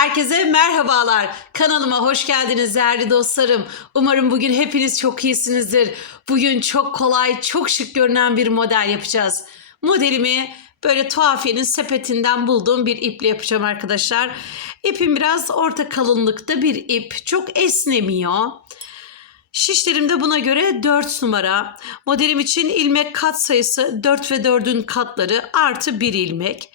Herkese merhabalar. Kanalıma hoş geldiniz değerli dostlarım. Umarım bugün hepiniz çok iyisinizdir. Bugün çok kolay, çok şık görünen bir model yapacağız. Modelimi böyle tuhafiyenin sepetinden bulduğum bir iple yapacağım arkadaşlar. İpim biraz orta kalınlıkta bir ip. Çok esnemiyor. Şişlerim de buna göre 4 numara. Modelim için ilmek kat sayısı 4 ve 4'ün katları artı 1 ilmek.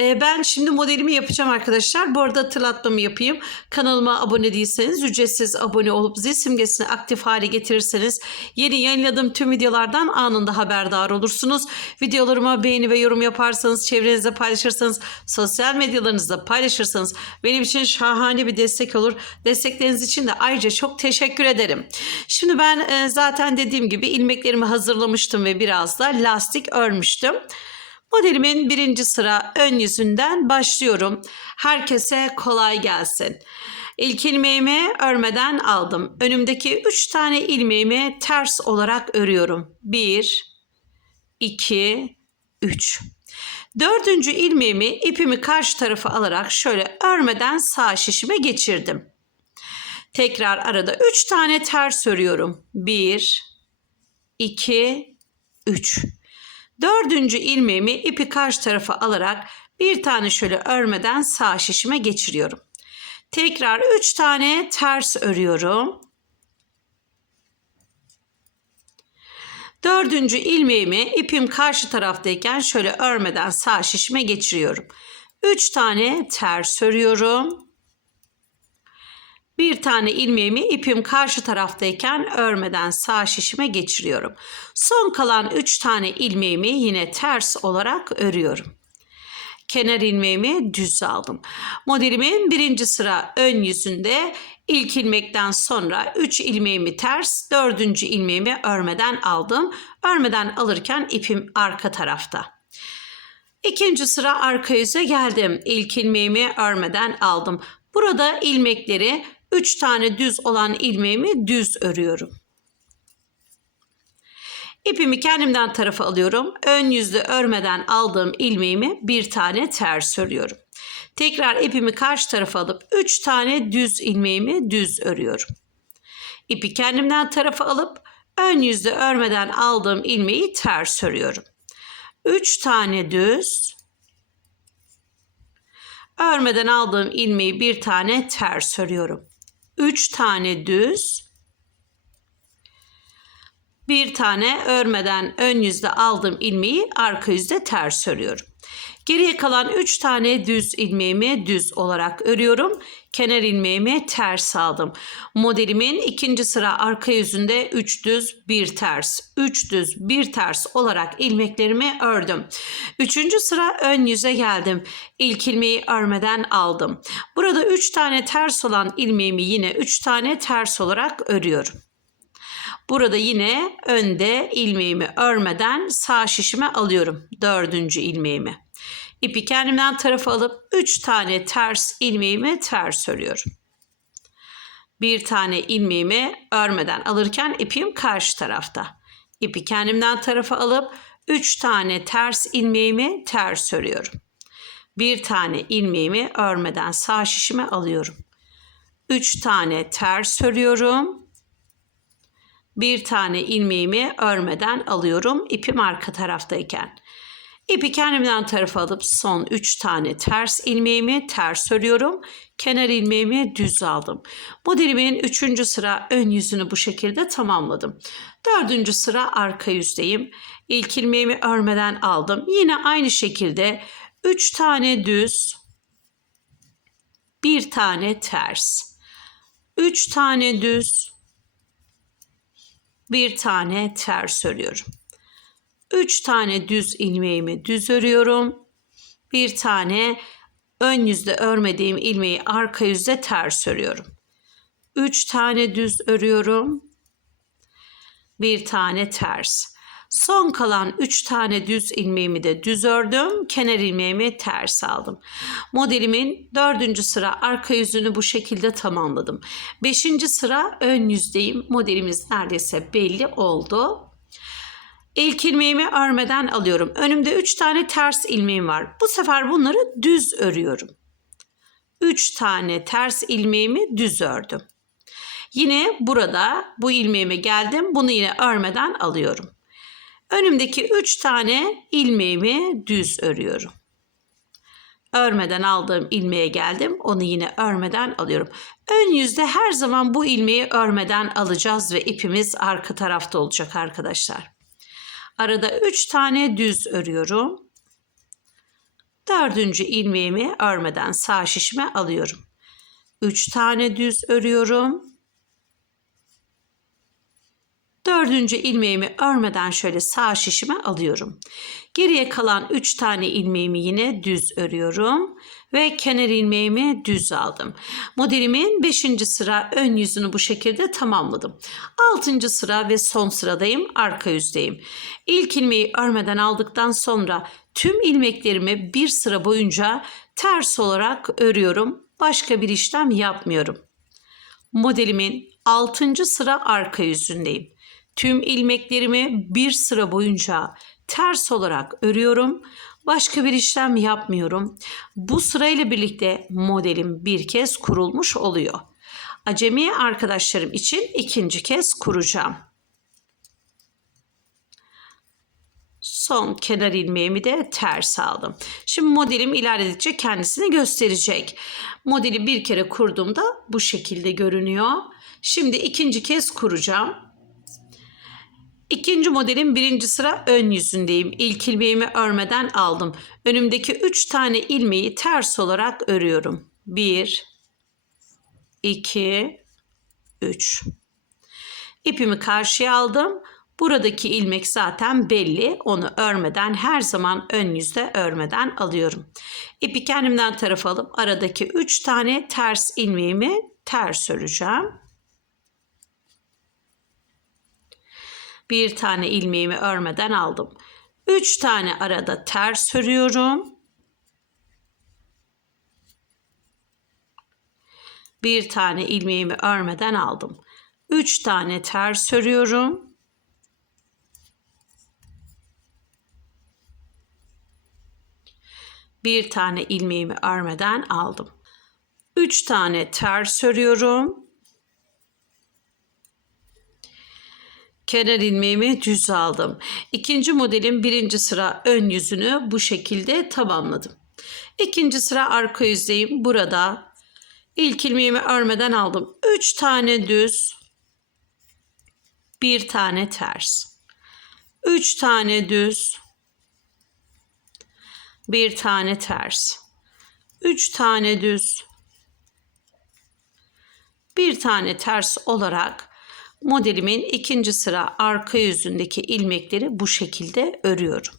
Ee, ben şimdi modelimi yapacağım arkadaşlar. Bu arada hatırlatmamı yapayım. Kanalıma abone değilseniz ücretsiz abone olup zil simgesini aktif hale getirirseniz yeni yayınladığım tüm videolardan anında haberdar olursunuz. Videolarıma beğeni ve yorum yaparsanız, çevrenizde paylaşırsanız, sosyal medyalarınızda paylaşırsanız benim için şahane bir destek olur. Destekleriniz için de ayrıca çok teşekkür ederim. Şimdi ben e, zaten dediğim gibi ilmeklerimi hazırlamıştım ve biraz da lastik örmüştüm. Modelimin birinci sıra ön yüzünden başlıyorum. Herkese kolay gelsin. İlk ilmeğimi örmeden aldım. Önümdeki üç tane ilmeğimi ters olarak örüyorum. Bir, iki, üç. Dördüncü ilmeğimi ipimi karşı tarafa alarak şöyle örmeden sağ şişime geçirdim. Tekrar arada 3 tane ters örüyorum. 1 2 3. Dördüncü ilmeğimi ipi karşı tarafa alarak bir tane şöyle örmeden sağ şişime geçiriyorum. Tekrar 3 tane ters örüyorum. Dördüncü ilmeğimi ipim karşı taraftayken şöyle örmeden sağ şişime geçiriyorum. 3 tane ters örüyorum. Bir tane ilmeğimi ipim karşı taraftayken örmeden sağ şişime geçiriyorum. Son kalan 3 tane ilmeğimi yine ters olarak örüyorum. Kenar ilmeğimi düz aldım. Modelimin birinci sıra ön yüzünde ilk ilmekten sonra 3 ilmeğimi ters, dördüncü ilmeğimi örmeden aldım. Örmeden alırken ipim arka tarafta. İkinci sıra arka yüze geldim. İlk ilmeğimi örmeden aldım. Burada ilmekleri 3 tane düz olan ilmeğimi düz örüyorum. İpimi kendimden tarafa alıyorum. Ön yüzde örmeden aldığım ilmeğimi bir tane ters örüyorum. Tekrar ipimi karşı tarafa alıp 3 tane düz ilmeğimi düz örüyorum. İpi kendimden tarafa alıp ön yüzde örmeden aldığım ilmeği ters örüyorum. 3 tane düz örmeden aldığım ilmeği bir tane ters örüyorum. 3 tane düz bir tane örmeden ön yüzde aldığım ilmeği arka yüzde ters örüyorum. Geriye kalan 3 tane düz ilmeğimi düz olarak örüyorum. Kenar ilmeğimi ters aldım. Modelimin ikinci sıra arka yüzünde 3 düz 1 ters, 3 düz 1 ters olarak ilmeklerimi ördüm. Üçüncü sıra ön yüze geldim. İlk ilmeği örmeden aldım. Burada 3 tane ters olan ilmeğimi yine 3 tane ters olarak örüyorum. Burada yine önde ilmeğimi örmeden sağ şişime alıyorum. Dördüncü ilmeğimi. İpi kendimden tarafa alıp 3 tane ters ilmeğimi ters örüyorum. Bir tane ilmeğimi örmeden alırken ipim karşı tarafta. İpi kendimden tarafa alıp 3 tane ters ilmeğimi ters örüyorum. Bir tane ilmeğimi örmeden sağ şişime alıyorum. 3 tane ters örüyorum. Bir tane ilmeğimi örmeden alıyorum ipim arka taraftayken. İpi kendimden tarafa alıp son 3 tane ters ilmeğimi ters örüyorum. Kenar ilmeğimi düz aldım. Modelimin 3. sıra ön yüzünü bu şekilde tamamladım. 4. sıra arka yüzdeyim. İlk ilmeğimi örmeden aldım. Yine aynı şekilde 3 tane düz, bir tane ters. 3 tane düz, bir tane ters örüyorum. 3 tane düz ilmeğimi düz örüyorum. Bir tane ön yüzde örmediğim ilmeği arka yüzde ters örüyorum. 3 tane düz örüyorum. Bir tane ters. Son kalan 3 tane düz ilmeğimi de düz ördüm. Kenar ilmeğimi ters aldım. Modelimin 4. sıra arka yüzünü bu şekilde tamamladım. 5. sıra ön yüzdeyim. Modelimiz neredeyse belli oldu. İlk ilmeğimi örmeden alıyorum. Önümde 3 tane ters ilmeğim var. Bu sefer bunları düz örüyorum. 3 tane ters ilmeğimi düz ördüm. Yine burada bu ilmeğime geldim. Bunu yine örmeden alıyorum. Önümdeki 3 tane ilmeğimi düz örüyorum. Örmeden aldığım ilmeğe geldim. Onu yine örmeden alıyorum. Ön yüzde her zaman bu ilmeği örmeden alacağız ve ipimiz arka tarafta olacak arkadaşlar. Arada 3 tane düz örüyorum. Dördüncü ilmeğimi örmeden sağ şişime alıyorum. 3 tane düz örüyorum. Dördüncü ilmeğimi örmeden şöyle sağ şişime alıyorum. Geriye kalan 3 tane ilmeğimi yine düz örüyorum ve kenar ilmeğimi düz aldım. Modelimin 5. sıra ön yüzünü bu şekilde tamamladım. 6. sıra ve son sıradayım, arka yüzdeyim. İlk ilmeği örmeden aldıktan sonra tüm ilmeklerimi bir sıra boyunca ters olarak örüyorum. Başka bir işlem yapmıyorum. Modelimin 6. sıra arka yüzündeyim. Tüm ilmeklerimi bir sıra boyunca ters olarak örüyorum. Başka bir işlem yapmıyorum. Bu sırayla birlikte modelim bir kez kurulmuş oluyor. Acemi arkadaşlarım için ikinci kez kuracağım. Son kenar ilmeğimi de ters aldım. Şimdi modelim ilerledikçe kendisini gösterecek. Modeli bir kere kurduğumda bu şekilde görünüyor. Şimdi ikinci kez kuracağım. İkinci modelin birinci sıra ön yüzündeyim. İlk ilmeğimi örmeden aldım. Önümdeki üç tane ilmeği ters olarak örüyorum. Bir, iki, üç. İpimi karşıya aldım. Buradaki ilmek zaten belli. Onu örmeden her zaman ön yüzde örmeden alıyorum. İpi kendimden tarafa alıp aradaki üç tane ters ilmeğimi ters öreceğim. Bir tane ilmeğimi örmeden aldım. 3 tane arada ters örüyorum. Bir tane ilmeğimi örmeden aldım. 3 tane ters örüyorum. Bir tane ilmeğimi örmeden aldım. 3 tane ters örüyorum. Kenar ilmeğimi düz aldım. İkinci modelin birinci sıra ön yüzünü bu şekilde tamamladım. İkinci sıra arka yüzdeyim. Burada ilk ilmeğimi örmeden aldım. 3 tane düz, bir tane ters. 3 tane düz, bir tane ters. 3 tane düz, bir tane ters olarak modelimin ikinci sıra arka yüzündeki ilmekleri bu şekilde örüyorum.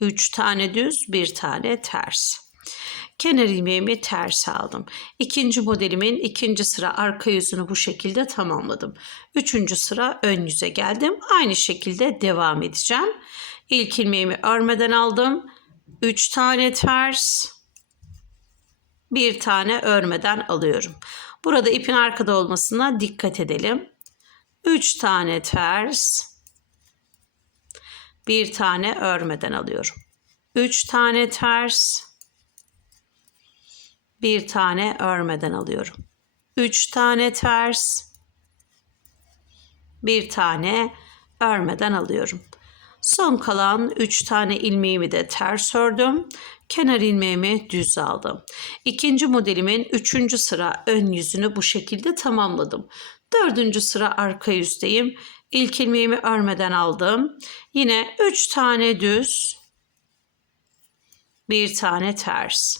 3 tane düz, bir tane ters. Kenar ilmeğimi ters aldım. İkinci modelimin ikinci sıra arka yüzünü bu şekilde tamamladım. Üçüncü sıra ön yüze geldim. Aynı şekilde devam edeceğim. İlk ilmeğimi örmeden aldım. 3 tane ters, bir tane örmeden alıyorum. Burada ipin arkada olmasına dikkat edelim. 3 tane ters, bir tane örmeden alıyorum. 3 tane ters, bir tane örmeden alıyorum. 3 tane ters, bir tane örmeden alıyorum. Son kalan 3 tane ilmeğimi de ters ördüm kenar ilmeğimi düz aldım. İkinci modelimin üçüncü sıra ön yüzünü bu şekilde tamamladım. Dördüncü sıra arka yüzdeyim. İlk ilmeğimi örmeden aldım. Yine üç tane düz, bir tane ters.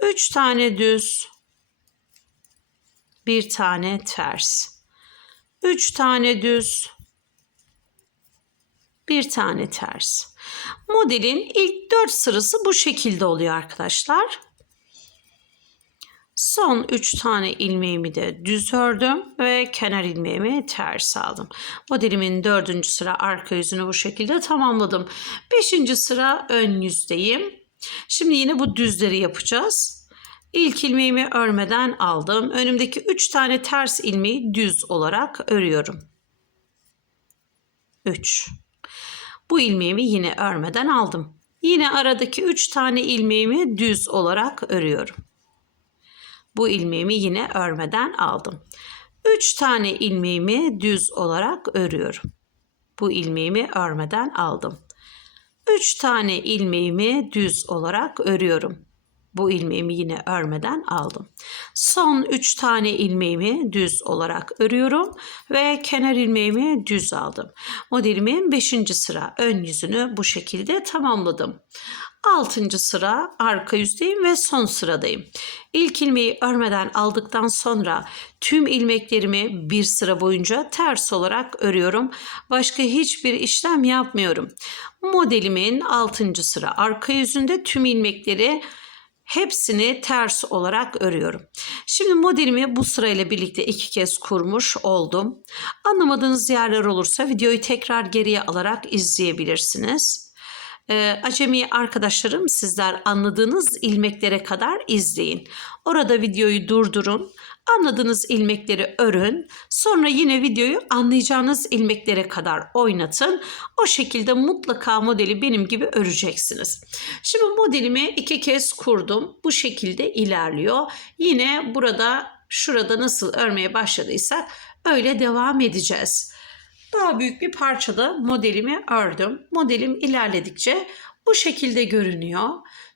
Üç tane düz, bir tane ters. Üç tane düz, bir tane ters. Modelin ilk 4 sırası bu şekilde oluyor arkadaşlar. Son 3 tane ilmeğimi de düz ördüm ve kenar ilmeğimi ters aldım. Modelimin 4. sıra arka yüzünü bu şekilde tamamladım. 5. sıra ön yüzdeyim. Şimdi yine bu düzleri yapacağız. İlk ilmeğimi örmeden aldım. Önümdeki 3 tane ters ilmeği düz olarak örüyorum. 3 bu ilmeğimi yine örmeden aldım. Yine aradaki 3 tane ilmeğimi düz olarak örüyorum. Bu ilmeğimi yine örmeden aldım. 3 tane ilmeğimi düz olarak örüyorum. Bu ilmeğimi örmeden aldım. 3 tane ilmeğimi düz olarak örüyorum. Bu ilmeğimi yine örmeden aldım. Son 3 tane ilmeğimi düz olarak örüyorum ve kenar ilmeğimi düz aldım. Modelimin 5. sıra ön yüzünü bu şekilde tamamladım. 6. sıra arka yüzdeyim ve son sıradayım. İlk ilmeği örmeden aldıktan sonra tüm ilmeklerimi bir sıra boyunca ters olarak örüyorum. Başka hiçbir işlem yapmıyorum. Modelimin 6. sıra arka yüzünde tüm ilmekleri hepsini ters olarak örüyorum. Şimdi modelimi bu sırayla birlikte iki kez kurmuş oldum. Anlamadığınız yerler olursa videoyu tekrar geriye alarak izleyebilirsiniz. Ee, acemi arkadaşlarım sizler anladığınız ilmeklere kadar izleyin. Orada videoyu durdurun. Anladığınız ilmekleri örün. Sonra yine videoyu anlayacağınız ilmeklere kadar oynatın. O şekilde mutlaka modeli benim gibi öreceksiniz. Şimdi modelimi iki kez kurdum. Bu şekilde ilerliyor. Yine burada şurada nasıl örmeye başladıysak öyle devam edeceğiz. Daha büyük bir parçada modelimi ördüm. Modelim ilerledikçe bu şekilde görünüyor.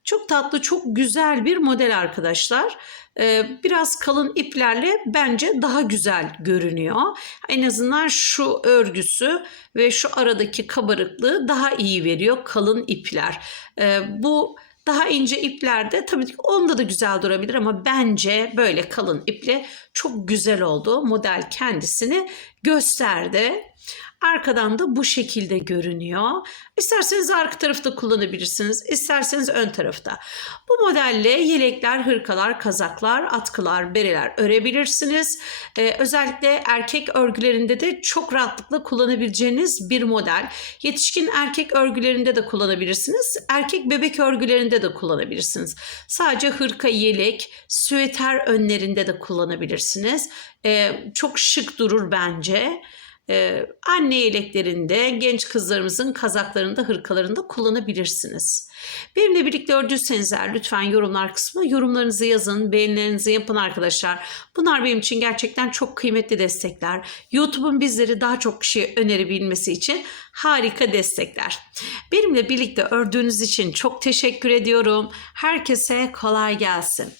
Çok tatlı, çok güzel bir model arkadaşlar. Ee, biraz kalın iplerle bence daha güzel görünüyor. En azından şu örgüsü ve şu aradaki kabarıklığı daha iyi veriyor kalın ipler. Ee, bu daha ince iplerde tabii ki onda da güzel durabilir ama bence böyle kalın iple çok güzel oldu. Model kendisini gösterdi. Arkadan da bu şekilde görünüyor. İsterseniz arka tarafta kullanabilirsiniz, isterseniz ön tarafta. Bu modelle yelekler, hırkalar, kazaklar, atkılar, bereler örebilirsiniz. Ee, özellikle erkek örgülerinde de çok rahatlıkla kullanabileceğiniz bir model. Yetişkin erkek örgülerinde de kullanabilirsiniz. Erkek bebek örgülerinde de kullanabilirsiniz. Sadece hırka, yelek, süeter önlerinde de kullanabilirsiniz. Ee, çok şık durur bence. Ee, anne yeleklerinde, genç kızlarımızın kazaklarında, hırkalarında kullanabilirsiniz. Benimle birlikte ördüyseniz eğer lütfen yorumlar kısmına yorumlarınızı yazın, beğenilerinizi yapın arkadaşlar. Bunlar benim için gerçekten çok kıymetli destekler. YouTube'un bizleri daha çok kişiye önerebilmesi için harika destekler. Benimle birlikte ördüğünüz için çok teşekkür ediyorum. Herkese kolay gelsin.